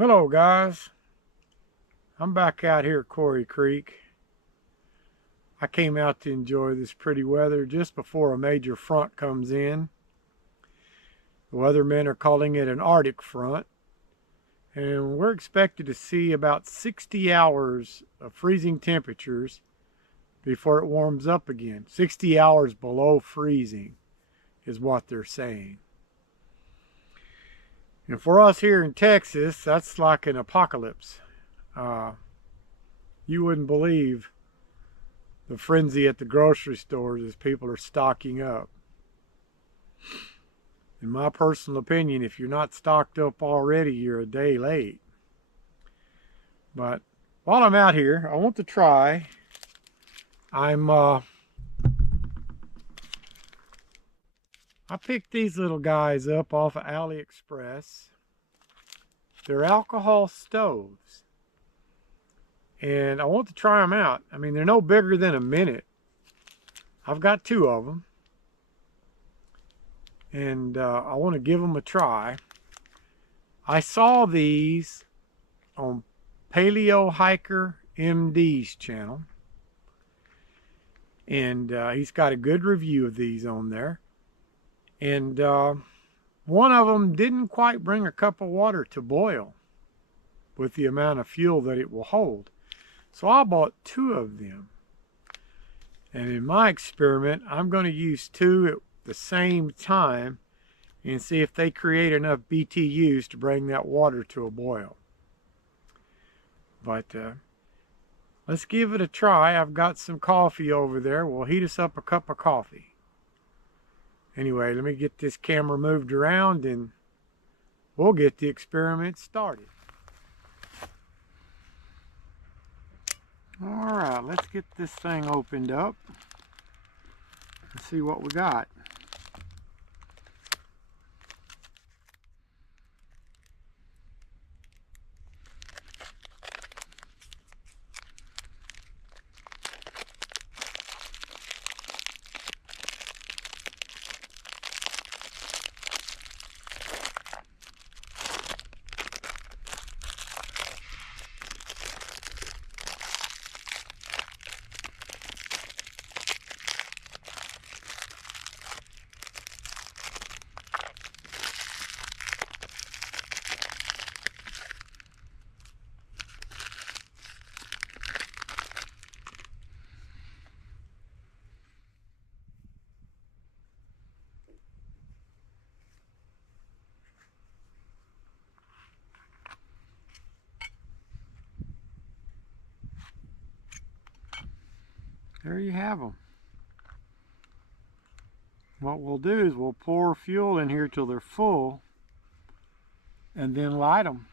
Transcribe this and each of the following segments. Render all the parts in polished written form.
Hello guys, I'm back out here at Quarry Creek. I came out to enjoy this pretty weather just before a major front comes in. The weathermen are calling it an Arctic front, and we're expected to see about 60 hours of freezing temperatures before it warms up again. 60 hours below freezing is what they're saying. And for us here in Texas, that's like an apocalypse. You wouldn't believe the frenzy at the grocery stores as people are stocking up. In my personal opinion, if you're not stocked up already, you're a day late. But while I'm out here, I want to try. I picked these little guys up off of AliExpress. They're alcohol stoves. And I want to try them out. I mean, they're no bigger than a minute. I've got 2 of them. And I want to give them a try. I saw these on Paleo Hiker MD's channel. And he's got a good review of these on there. And one of them didn't quite bring a cup of water to boil with the amount of fuel that it will hold. So I bought 2 of them. And in my experiment, I'm going to use 2 at the same time and see if they create enough BTUs to bring that water to a boil. But let's give it a try. I've got some coffee over there. We'll heat us up a cup of coffee. Anyway, let me get this camera moved around and we'll get the experiment started. All right, let's get this thing opened up and see what we got. There you have them. What we'll do is we'll pour fuel in here till they're full and then light them.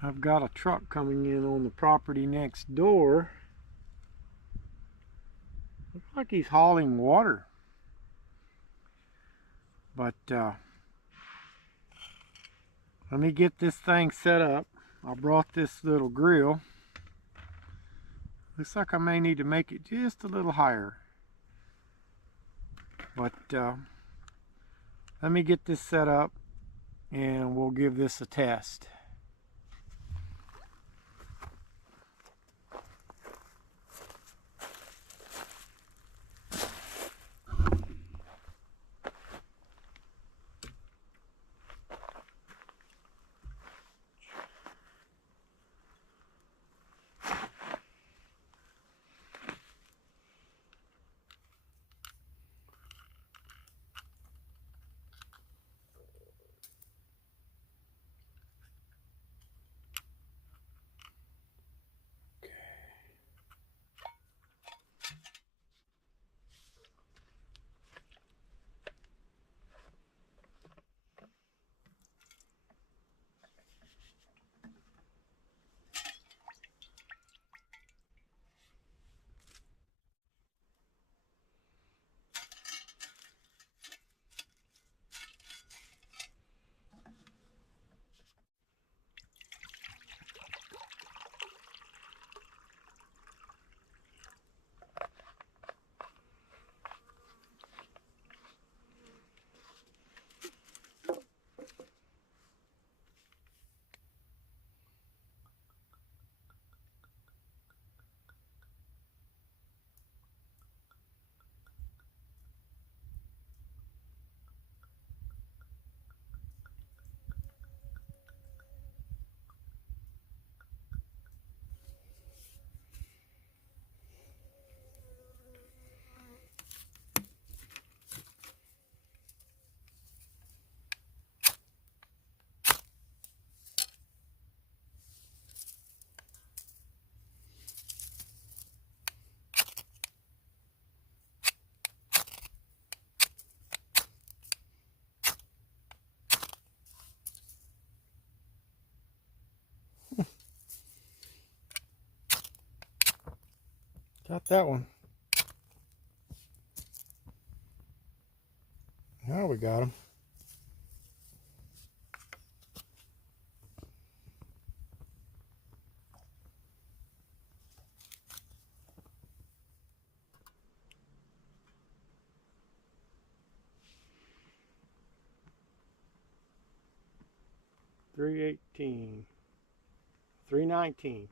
I've got a truck coming in on the property next door. Looks like he's hauling water. But let me get this thing set up. I brought this little grill. Looks like I may need to make it just a little higher. But let me get this set up and we'll give this a test. Got that one. Now we got him. $3.18, $3.19.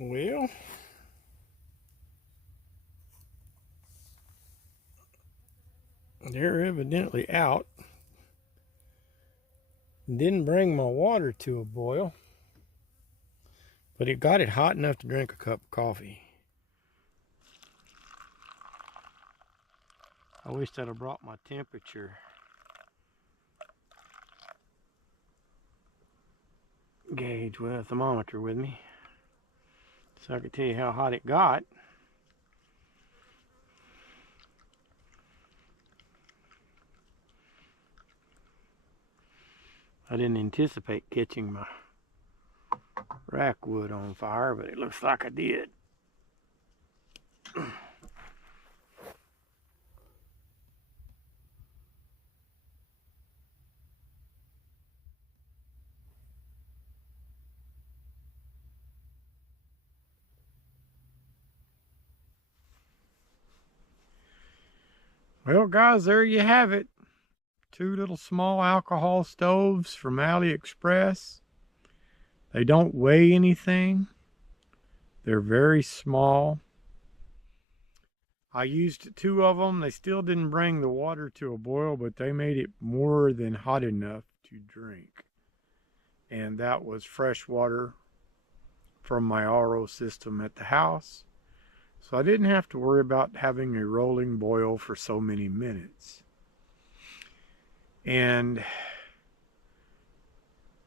Well, they're evidently out. Didn't bring my water to a boil, but it got it hot enough to drink a cup of coffee. I wish I'd have brought my temperature gauge with a thermometer with me, so I could tell you how hot it got. I didn't anticipate catching my rack wood on fire, but it looks like I did. Well, guys, there you have it. Two little small alcohol stoves from AliExpress. They don't weigh anything. They're very small. I used two of them. They still didn't bring the water to a boil, but they made it more than hot enough to drink. And that was fresh water from my RO system at the house. So I didn't have to worry about having a rolling boil for so many minutes. And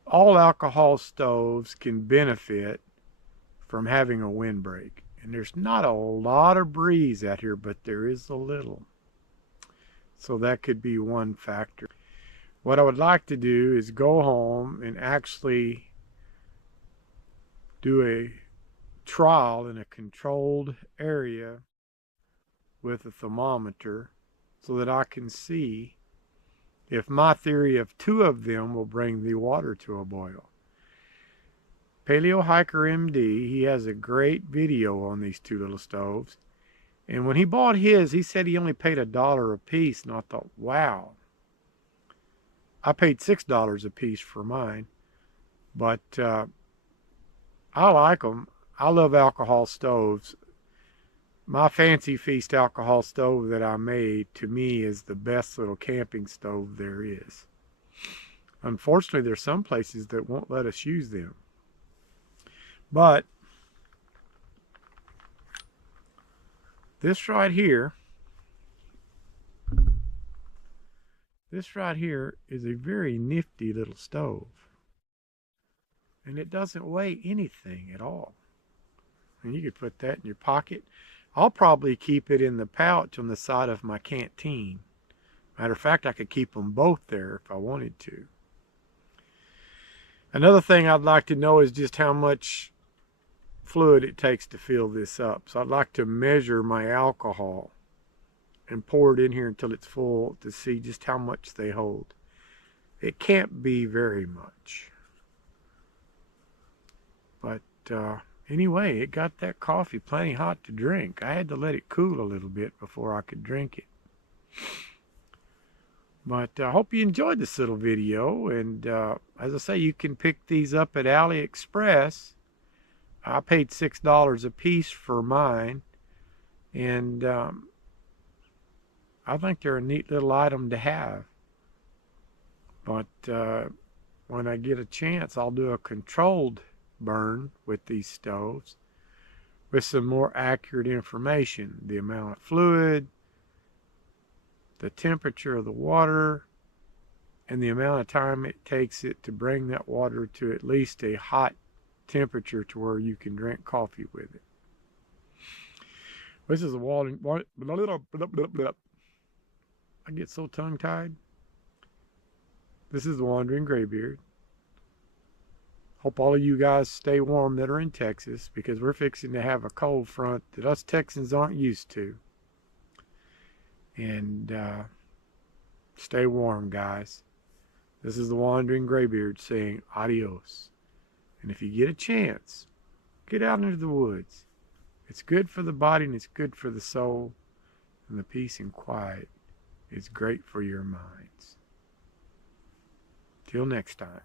all alcohol stoves can benefit from having a windbreak. And there's not a lot of breeze out here, but there is a little. So that could be one factor. What I would like to do is go home and actually do a trial in a controlled area with a thermometer so that I can see if my theory of two of them will bring the water to a boil. Paleo Hiker MD, he has a great video on these two little stoves. And when he bought his, he said he only paid $1 a piece. And I thought, wow. I paid $6 a piece for mine. But I like them. I love alcohol stoves. My Fancy Feast alcohol stove that I made, to me, is the best little camping stove there is. Unfortunately, there's some places that won't let us use them. But this right here is a very nifty little stove. And it doesn't weigh anything at all. And you could put that in your pocket. I'll probably keep it in the pouch on the side of my canteen. Matter of fact, I could keep them both there if I wanted to. Another thing I'd like to know is just how much fluid it takes to fill this up. So I'd like to measure my alcohol and pour it in here until it's full to see just how much they hold. It can't be very much. But anyway, it got that coffee plenty hot to drink. I had to let it cool a little bit before I could drink it. But I hope you enjoyed this little video. And as I say, you can pick these up at AliExpress. I paid $6 a piece for mine. And I think they're a neat little item to have. But when I get a chance, I'll do a controlled burn with these stoves with some more accurate information. The amount of fluid, the temperature of the water, and the amount of time it takes it to bring that water to at least a hot temperature to where you can drink coffee with it. This is a I get so tongue-tied. This is the Wandering Graybeard. Hope all of you guys stay warm that are in Texas, because we're fixing to have a cold front that us Texans aren't used to. And stay warm, guys. This is the Wandering Graybeard saying adios. And if you get a chance, get out into the woods. It's good for the body and it's good for the soul. And the peace and quiet is great for your minds. Till next time.